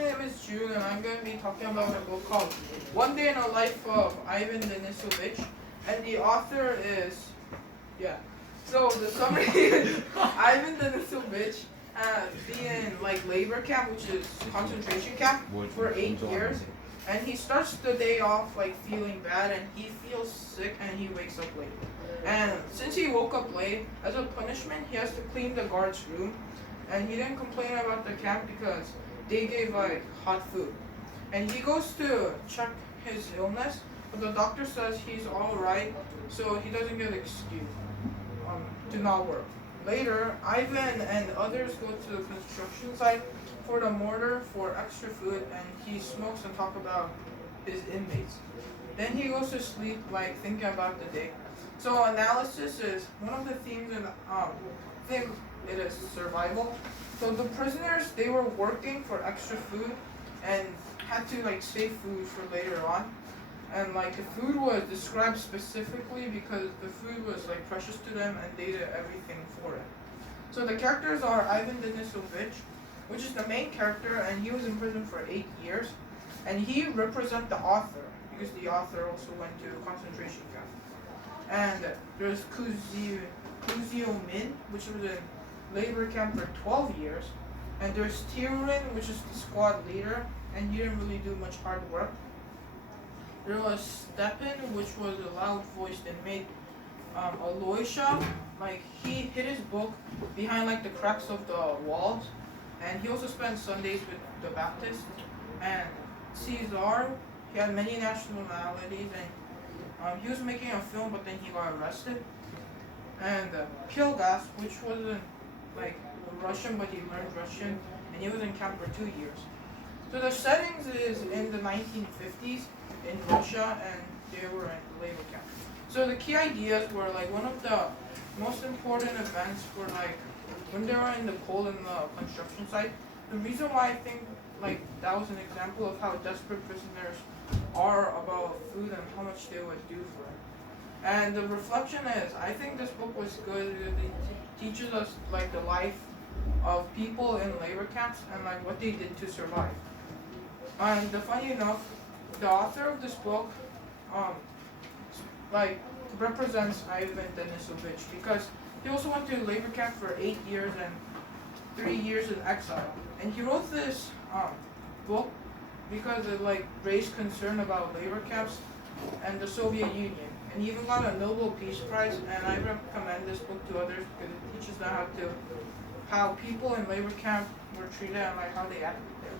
name is June, and I'm going to be talking about a book called One Day in the Life of Ivan Denisovich, and the author is, yeah. So the summary is Ivan Denisovich be in like labor camp, which is concentration camp, for 8 years, and he starts the day off like feeling bad, and he feels sick, and he wakes up late. And since he woke up late, as a punishment, he has to clean the guard's room. And he didn't complain about the camp because they gave like hot food. And he goes to check his illness, but the doctor says he's all right, so he doesn't get excused to not work. Later, Ivan and others go to the construction site for the mortar for extra food, and he smokes and talk about his inmates. Then he goes to sleep, like thinking about the day. So analysis is one of the themes in thing. It is survival. So the prisoners, they were working for extra food and had to like save food for later on. And like the food was described specifically because the food was like precious to them, and they did everything for it. So the characters are Ivan Denisovich, which is the main character, and he was in prison for 8 years. And he represents the author because the author also went to concentration camp. And there's Kuzio Min, which was in labor camp for 12 years. And there's Tiurin, which is the squad leader, and he didn't really do much hard work. There was Stepan, which was a loud-voiced inmate. Aloysia, like he hid his book behind like the cracks of the walls, and he also spent Sundays with the Baptists. And Caesar, he had many nationalities, and he was making a film, but then he got arrested. And Kilgas, which wasn't like Russian, but he learned Russian, and he was in camp for 2 years. So the settings is in the 1950s in Russia, and they were in labor camp. So the key ideas were like one of the most important events were like when they were in the cold in the construction site. The reason why I think like that was an example of how desperate prisoners are about food and how much they would do for it. And the reflection is, I think this book was good because it teaches us like the life of people in labor camps and like what they did to survive. And funny enough, the author of this book, like represents Ivan Denisovich because he also went to labor camp for 8 years and 3 years in exile. And he wrote this book because it like raised concern about labor camps and the Soviet Union. And he even got a Nobel Peace Prize, and I recommend this book to others because it teaches them how people in labor camp were treated and like how they acted there.